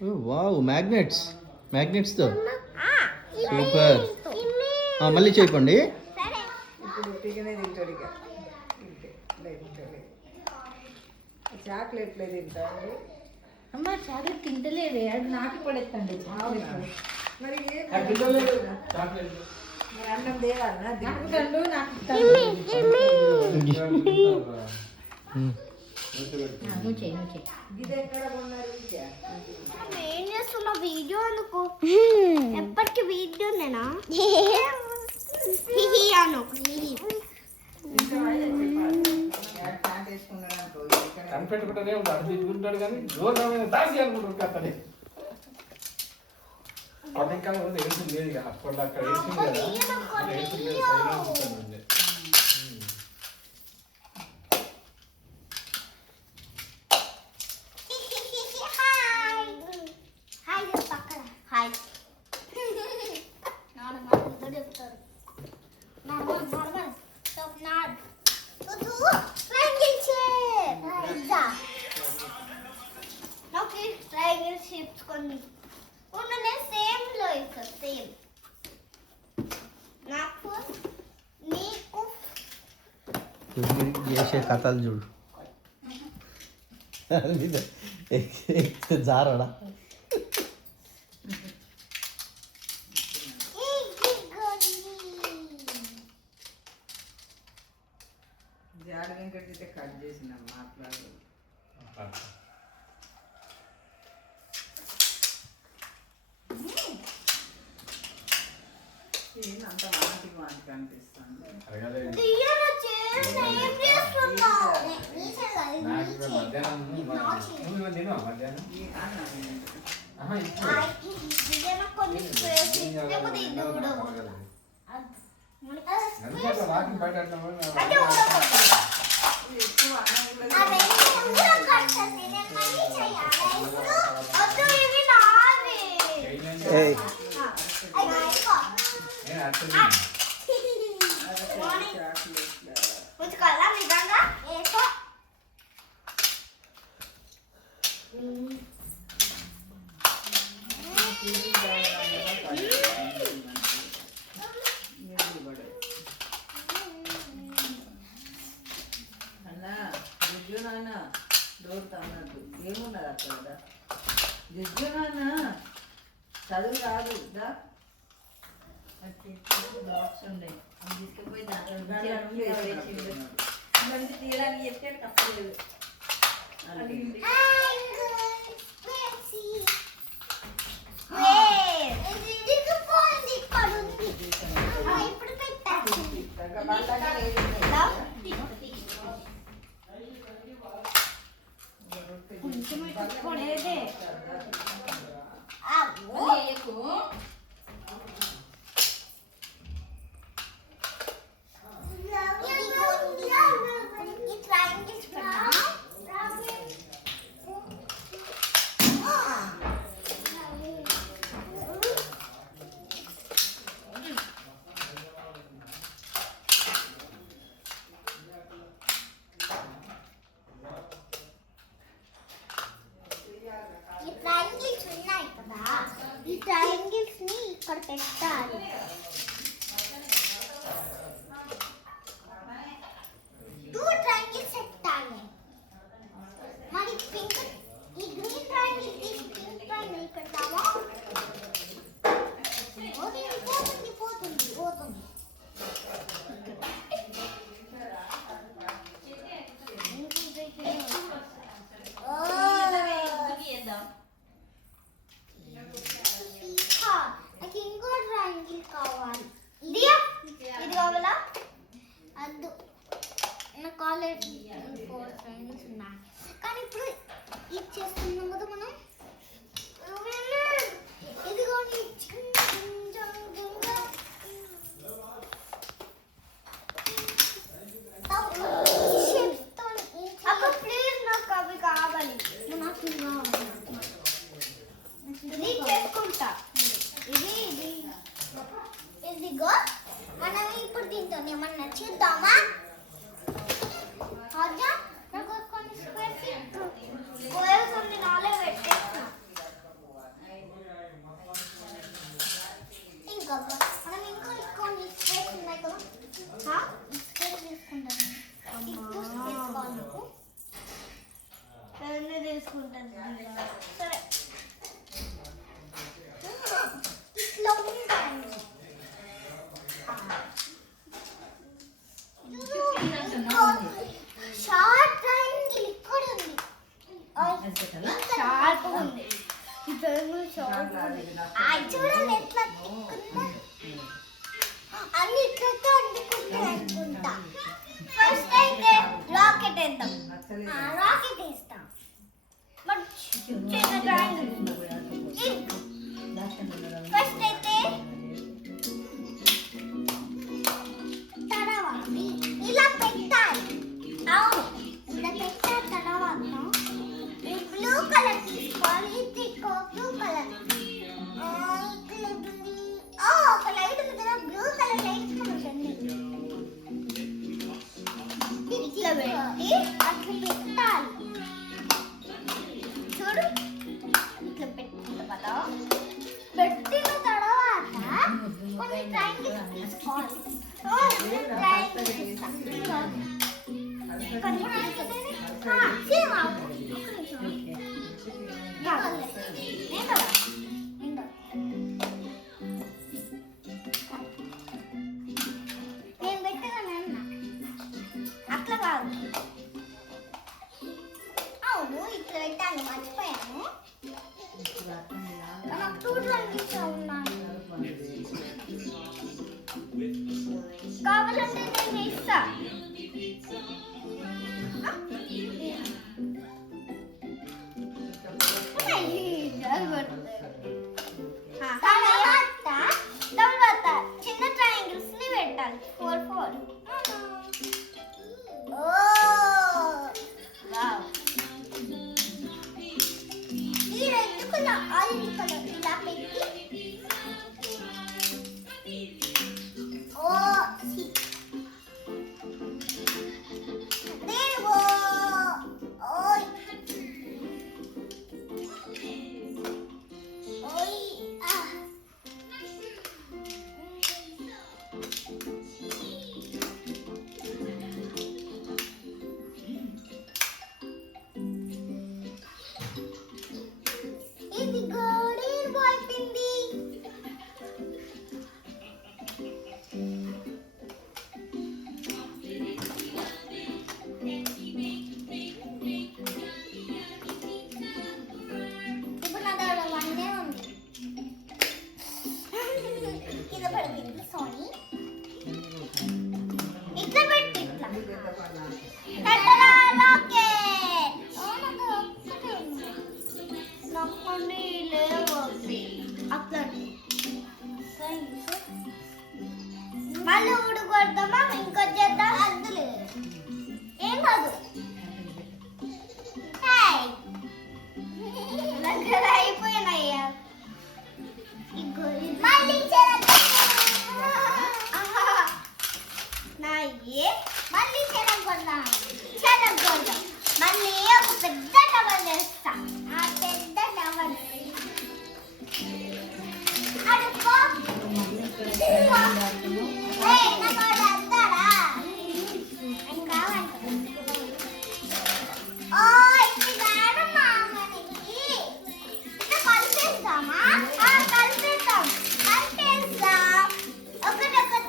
Wow, మ్యాగ్నెట్స్తో super. మళ్ళీ చేయకండి. చాక్లెట్లే తింటాడు. అమ్మ చాక్లెట్ తింటలేదే, అది నాకి పడేస్తాండి. మరి అన్నం దేవాలన్నా ఏం చేస్తున్నా వీడియో అనుకో, ఎప్పటికీ వీడియో నేనా అను కనిపెట్టుకుంటూనే ఉంటాడు, తిట్టుకుంటాడు కానీ దూరం తాసి అనుకుంటారు అతని అధిక ఏడుతుంది లేదు కదా అప్పుడు అక్కడ ఏడుతుంది కదా ఏడుతుంది లేదు సైలెంట్ ఉంటుంది. చేసే కథలు చూడు, జారడా జాడ వెంకటైతే కట్ చేసిన మాట్లాడు. అంత వాటికి వాటికి అనిపిస్తుంది. వాకింగ్ బయట ఏమున్నది అక్కడ జడ్జి నాన్న చదువు రాదు బాక్స్ ఉండే తీసుకుపోయి దాంట్లో తీయడానికి చెప్తే తప్పలేదు. ఈ ట్రయాంగిల్స్ ని ఇక్కడ పెట్టాలి. టూ ట్రయాంగిల్స్ పెట్టాలి. మరి పింక్ ఈ గ్రీన్ ట్రయాంగిల్ తీసి పింక్ ట్రయాంగిల్ పెడతావా? పోతుంది పోతుంది పోతుంది. నాకు ఇంకో ట్రయాంగిల్ కావాలి. సరే ఇట్లా ఉంటాను. షార్ట్ ట్రయాంగిల్ ఇక్కడ ఉంది. షార్ట్ ఉంది. ఇప్పుడు షార్ట్ ఉంది. చూడండి ఎట్లా తిక్కుందా. అన్ని ఇట్లా అందుకుంటా అనుకుంటా. ఫస్ట్ అయితే రాకెట్ వేద్దాం. రాకెట్ వేస్తాం. మరి చిన్న ట్రయాంగిల్ ఫస్ట్ అయితే తర్వాత ఇలా పెట్టాలి. అవును ఇలా పెట్టిన తర్వాత ఈ బ్లూ కలర్ తీసుకోవాలి. ఇది బ్లూ కలర్ ఒక లైట్ ఉంది కదా, బ్లూ కలర్ లైట్ ఉంటుంది. ఇట్లా పెట్టి అట్లా పెట్టాలి. చూడు ఇట్లా పెట్టిన కదా, పెట్టిన తర్వాత కొన్ని ట్రయాంగిల్స్ తీసుకోవాలి. ట్రయాంగిల్స్ నేను పెట్టాను అట్లా కాదు. అవును ఇట్లా పెట్టాను, మర్చిపోయాను. నాకు 2 ట్రయాంగిల్స్ ఉన్నాయి. కావాలంటే నేను ఇస్తా. తర్వాత చిన్న ట్రయాంగిల్స్ ని పెట్టాలి. 4 4. ఈ రెడ్ కలర్ ఆరెంజ్ కలర్ ఇలా పెట్టి ఇది గోల్డెన్ బాయ్ పిండి. ఇప్పుడు నా దగ్గర 1 ఉంది. కింద పడిపోయింది సోనీ. ఇట్లా పెట్టి ఇట్లా పెట్టరా రాకెట్. నొక్కండి లేవు అట్లా. మళ్ళీ ఉడకొడతామా ఇంకొచ్చి చేద్దాం. అద్దులే ఏం కాదు. దగ్గర అయిపోయినాయ్యా. మళ్ళీ మళ్ళీ చెరగొడదాం. మళ్ళీ ఒక పెద్ద టవల్ వేస్తా. ఆ పెద్ద టవల్ అడుకో.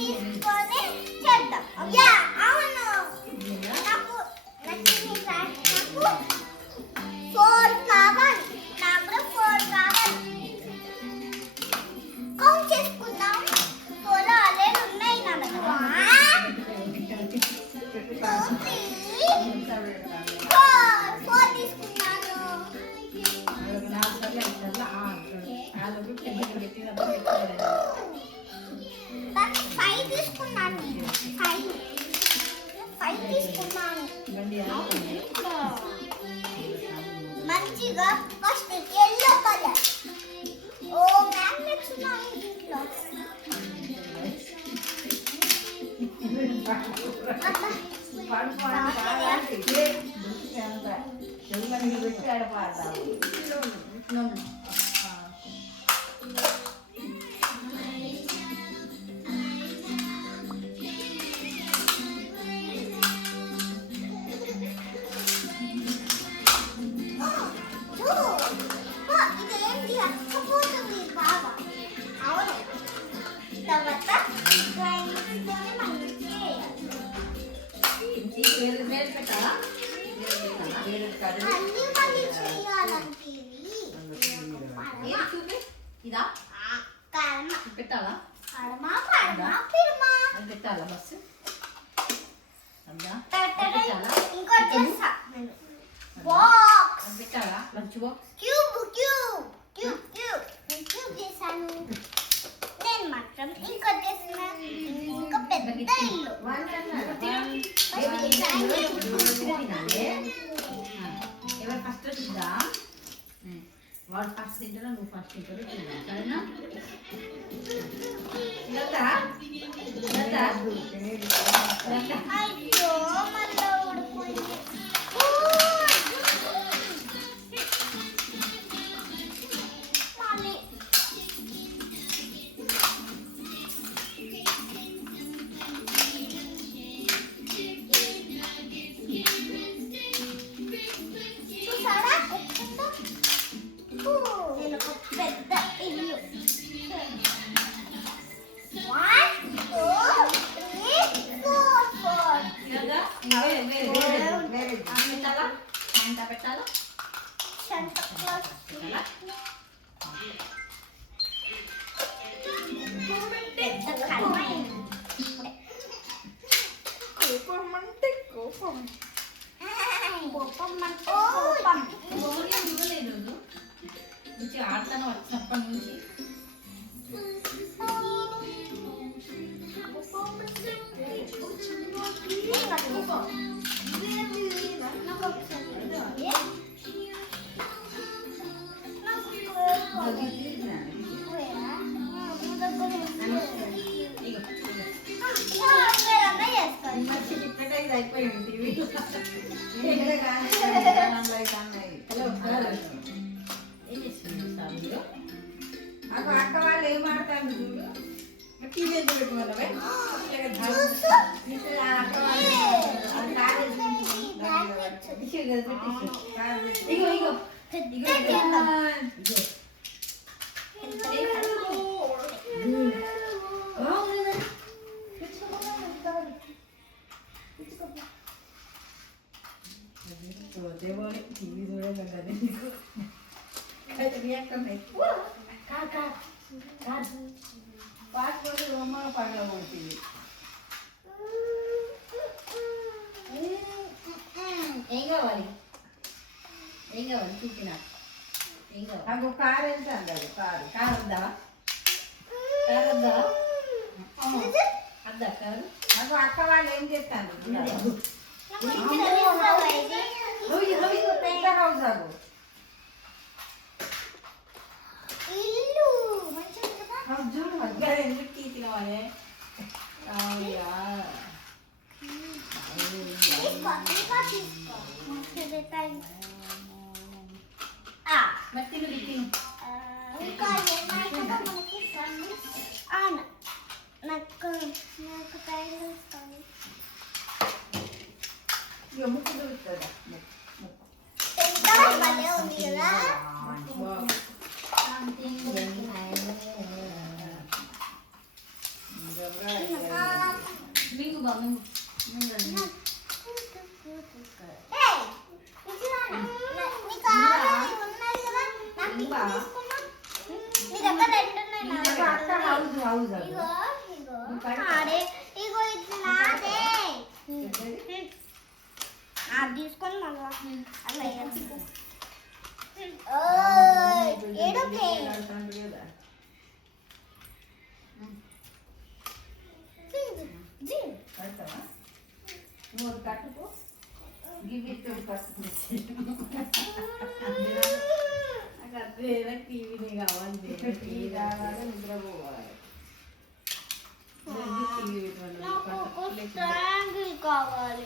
తీసుకొని చేద్దాం. అవును నాకు 4 కావాలి. నాకు 4 కావాలి. కౌంట్ చేసుకుందాం. 4 ఆల్రెడీ ఉన్నాయి నా దగ్గర. 4 తీసుకున్నాను. 5 తీసుకున్నాను. 5 తీసుకున్నాను. మంచిగా ఫస్ట్ ఎల్లో కలర్. ఓ మ్యాగ్నెట్స్ ఉన్నాయి దీంట్లో. అది అక్కపోతుంది బాగా. అవును. తర్వాత గ్రైండర్తోనే మనం చేయాలి. వేరే వేరే పెట్టాలా? వేరే కర్రీ మళ్ళీ మళ్ళీ చేయాలంటే ఇది ఏది చూపి ఇదా కర్మ పెట్టాలా? కర్మ కర్మ ఫిర్మ. అది పెట్టాలా బస్సు అందా పెట్టడం ఇంకోటి చేస్తా నేను. బాక్స్ అది పెట్టాలా lunch box cube cube cube cube నేను క్యూబ్ చేశాను. నేను మాత్రం ఇంకోటి చేసిన ఇంకా పెద్ద ఇల్లు. ఎవరు ఫస్ట్ తిందా వాడు ఫస్ట్ తింటారా నువ్వు ఫస్ట్ తింటారు తిందా సరేనా అయ్యో మళ్ళీ ఊడిపోయింది. మళ్ళీ చూసారా ఎట్లుందో? నేను ఒక పెద్ద ఇల్లు. 1 2 3 4 పెట్టాలా Santa Claus. పెద్ద కర్మ ఇది. కోపం అంటే కోపం. కోపం అంటే కోపం. ఇవ్వలేదు మంచి ఆడతాను వచ్చినప్పటి నుంచి మంచి ఇప్పుడే ఇది అయిపోయింది టీవీ అక్క వాళ్ళు ఏం ఆడతారు చూడు టీవీ ఎందుకు పెట్టుకున్నావే అక్క ఇగో ఇగో టీవీ చూడగలదు నీకు పాస్పోర్ట్ బొమ్మ పగల కొడుతుంది ఏం కావాలి ఏం కావాలి చూపినా ఏం కావాలి నాకు కారు వెళ్తాను కదా కారు కారు వద్దా కారు వద్దా వద్దా కారు నాకు అక్క వాళ్ళు ఏం చేస్తాను పెద్ద హౌస్ అగు ఇల్లు మంచిది కదా. హౌస్ చూడు మధ్య ఎందుకు తీసినవానే తీసుకో తీసుకో మంచిది థాంక్స్. మరి తిను తిను ఇంకా ఏమైనా కదా మనకి సర్వీస్ ఆన్. నాకు టైం ఇస్తాను. ఇక ముక్కు దొరుకుతుందా పెద్ద భలే ఉంది కదా. మింగు బా మింగు మింగండి ఏయ్, ఇచ్చినాను. నీకు ఆల్రెడీ ఉన్నది కదా. నాకు ఇవ్వా? తీసుకున్నా. నీ దగ్గర రెండు ఉన్నాయి నా అక్క దగ్గర. హౌస్ హౌస్ అగు ఇగో ఇగో ఆడే ఇగో ఇది నాదే. తీసుకొని మళ్ళా అలా వేయాలి. ఏడోకే కదా కడతావా నువ్వు అది కట్టుకో గివ్విత్తు కట్టుకో నాకు అదే టీవీని కావాలి టీవీ కావాలి నిద్రపోవాలి టీవీ నాకు ఒక ట్రయాంగిల్ కావాలి.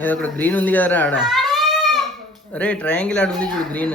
ఏదో ఒకటి గ్రీన్ ఉంది కదరా ఆడ. అరే ట్రయాంగిల్ ఆడ ఉంది చూడు గ్రీన్.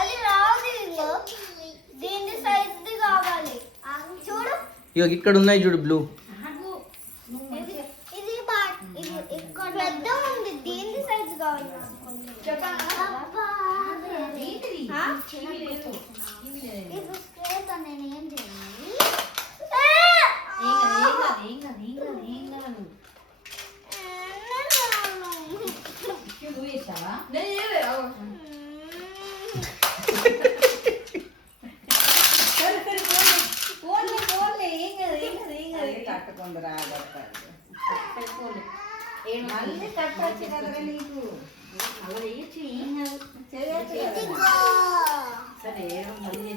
అది రాదు. ఇగో దీని సైజ్ కావాలి. చూడు ఇక ఇక్కడ ఉన్నాయి చూడు బ్లూ. ఇది ఇది ఇక్కడ పెద్ద ఉంది. దీని సైజ్ కావాలి. చెప్పండి. ఆ? ఇవి లేవు. ఇవి లేవు. ఇప్పుడు స్ప్రేతో నేను ఏం చేయాలి ఏం కాదు. నువ్వు చేస్తావా? నేను చేయలే. అగో. పోన్లే. ఏం కాదు. అది కట్టుకుంది రాగొట్టాలి. పోన్లే. మళ్ళీ కట్టొచ్చు కదా నీకు. అలా వేయచ్చు. ఏం కాదు. చేయొచ్చు కదా. ఇదిగో సరే మళ్ళీ